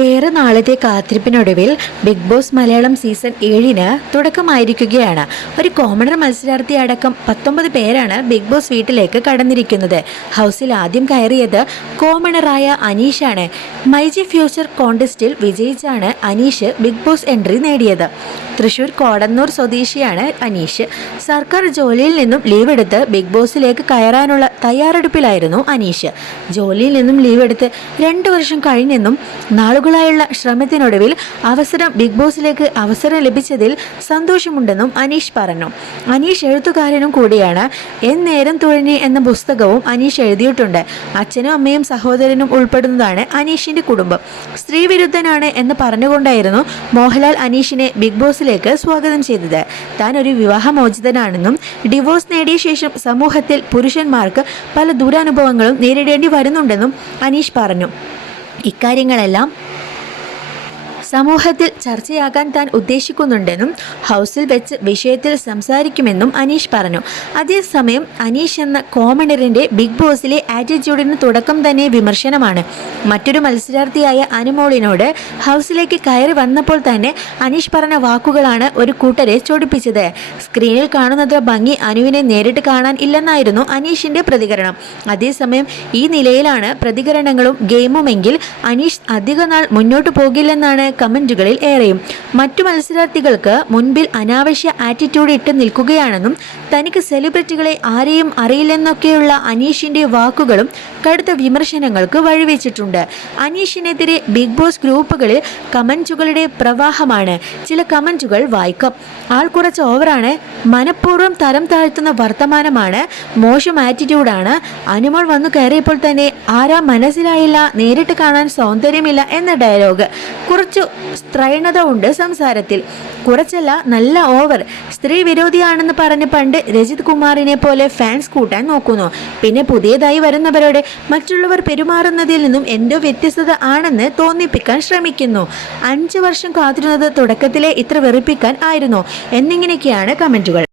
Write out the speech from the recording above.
ഏറെ നാളത്തെ കാത്തിരിപ്പിനൊടുവിൽ big boss Malayalam season 7 തുടക്കമായിരിക്കുകയാണ്. ഒരു കോമണർ മത്സരാർത്ഥി അടക്കം 19 പേരാണ് ബിഗ് ബോസ് വീട്ടിലേക്ക് കടന്നിരിക്കുന്നത്. ഹൗസിൽ ആദ്യം കയറിയത് കോമണറായ അനീഷാണ്. മൈജി ഫ്യൂച്ചർ കോൺടെസ്റ്റിൽ വിജയിച്ചാണ് അനീഷ് ബിഗ് ബോസ് എൻട്രി നേടിയത്. തൃശൂർ കോടന്നൂർ സ്വദേശിയാണ് അനീഷ്. സർക്കാർ ജോലിയിൽ നിന്നും ലീവ് എടുത്ത് ബിഗ് ബോസിലേക്ക് കയറാനുള്ള തയ്യാറെടുപ്പിലായിരുന്നു അനീഷ്. ജോലിയിൽ നിന്നും ലീവ് എടുത്ത് 2 വർഷം കഴിഞ്ഞെന്നും നാളുകളായുള്ള ശ്രമത്തിനൊടുവിൽ ബിഗ് ബോസിലേക്ക് അവസരം ലഭിച്ചതിൽ സന്തോഷമുണ്ടെന്നും അനീഷ് പറഞ്ഞു. അനീഷ് എഴുത്തുകാരനും കൂടിയാണ്. എന്നേരം തുഴഞ്ഞി എന്ന പുസ്തകവും അനീഷ് എഴുതിയിട്ടുണ്ട്. അച്ഛനും അമ്മയും സഹോദരനും ഉൾപ്പെടുന്നതാണ് അനീഷിന്റെ കുടുംബം. സ്ത്രീ വിരുദ്ധനാണ് എന്ന് പറഞ്ഞുകൊണ്ടായിരുന്നു മോഹൻലാൽ അനീഷിനെ ബിഗ് ബോസിലേക്ക് സ്വാഗതം ചെയ്തത്. താൻ ഒരു വിവാഹമോചിതനാണെന്നും ഡിവോഴ്സ് നേടിയ ശേഷം സമൂഹത്തിൽ പുരുഷന്മാർക്ക് പല ദുരനുഭവങ്ങളും നേരിടേണ്ടി വരുന്നുണ്ടെന്നും അനീഷ് പറഞ്ഞു. ഇക്കാര്യങ്ങളെല്ലാം സമൂഹത്തിൽ ചർച്ചയാകാൻ താൻ ഉദ്ദേശിക്കുന്നുണ്ടെന്നും ഹൗസിൽ വെച്ച് വിഷയത്തിൽ സംസാരിക്കുമെന്നും അനീഷ് പറഞ്ഞു. അതേസമയം അനീഷ് എന്ന കോമണറിന്റെ ബിഗ് ബോസിലെ ആറ്റിറ്റ്യൂഡിന് തുടക്കം തന്നെ വിമർശനമാണ്. മറ്റൊരു മത്സരാർത്ഥിയായ അനുമോളിനോട് ഹൗസിലേക്ക് കയറി വന്നപ്പോൾ തന്നെ അനീഷ് പറഞ്ഞ വാക്കുകളാണ് ഒരു കൂട്ടരെ ചൊടിപ്പിച്ചത്. സ്ക്രീനിൽ കാണുന്നത്ര ഭംഗി അനുവിനെ നേരിട്ട് കാണാൻ ഇല്ലെന്നായിരുന്നു അനീഷിന്റെ പ്രതികരണം. അതേസമയം ഈ നിലയിലാണ് പ്രതികരണങ്ങളും ഗെയിമുമെങ്കിൽ അനീഷ് അധികനാൾ മുന്നോട്ട് പോകില്ലെന്നാണ് കമന്റുകളിൽ ഏറെയും. മറ്റു മത്സരാർത്ഥികൾക്ക് മുൻപിൽ അനാവശ്യ ആറ്റിറ്റ്യൂഡ് ഇട്ട് നിൽക്കുകയാണെന്നും തനിക്ക് സെലിബ്രിറ്റികളെ ആരെയും അറിയില്ലെന്നൊക്കെയുള്ള അനീഷിന്റെ വാക്കുകളും കടുത്ത വിമർശനങ്ങൾക്ക് വഴിവെച്ചിട്ടുണ്ട്. അനീഷിനെതിരെ ബിഗ് ബോസ് ഗ്രൂപ്പുകളിൽ കമന്റുകളുടെ പ്രവാഹമാണ്. ചില കമന്റുകൾ വായിക്കാം. ആൾ കുറച്ച് ഓവറാണ്, മനഃപൂർവ്വം തരം താഴ്ത്തുന്ന വർത്തമാനമാണ്, മോശം ആറ്റിറ്റ്യൂഡാണ്, അനുമോൾ വന്നു കയറിയപ്പോൾ തന്നെ ആരാ മനസ്സിലായില്ല, നേരിട്ട് കാണാൻ സൗന്ദര്യമില്ല എന്ന ഡയലോഗ്. കുറച്ചു സ്ത്രൈണത ഉണ്ട് സംസാരത്തിൽ, കുറച്ചല്ല നല്ല ഓവർ, സ്ത്രീ വിരോധിയാണെന്ന് പറഞ്ഞ് പണ്ട് രജിത് കുമാറിനെ പോലെ ഫാൻസ് കൂട്ടാൻ നോക്കുന്നു. പിന്നെ പുതിയതായി വരുന്നവരോട് മറ്റുള്ളവർ പെരുമാറുന്നതിൽ നിന്നും എന്തോ വ്യത്യസ്തത ആണെന്ന് തോന്നിപ്പിക്കാൻ ശ്രമിക്കുന്നു. 5 വർഷം കാത്തിരുന്നത് തുടക്കത്തിലെ ഇത്ര വെറുപ്പിക്കാൻ ആയിരുന്നോ എന്നിങ്ങനെയൊക്കെയാണ് കമന്റുകൾ.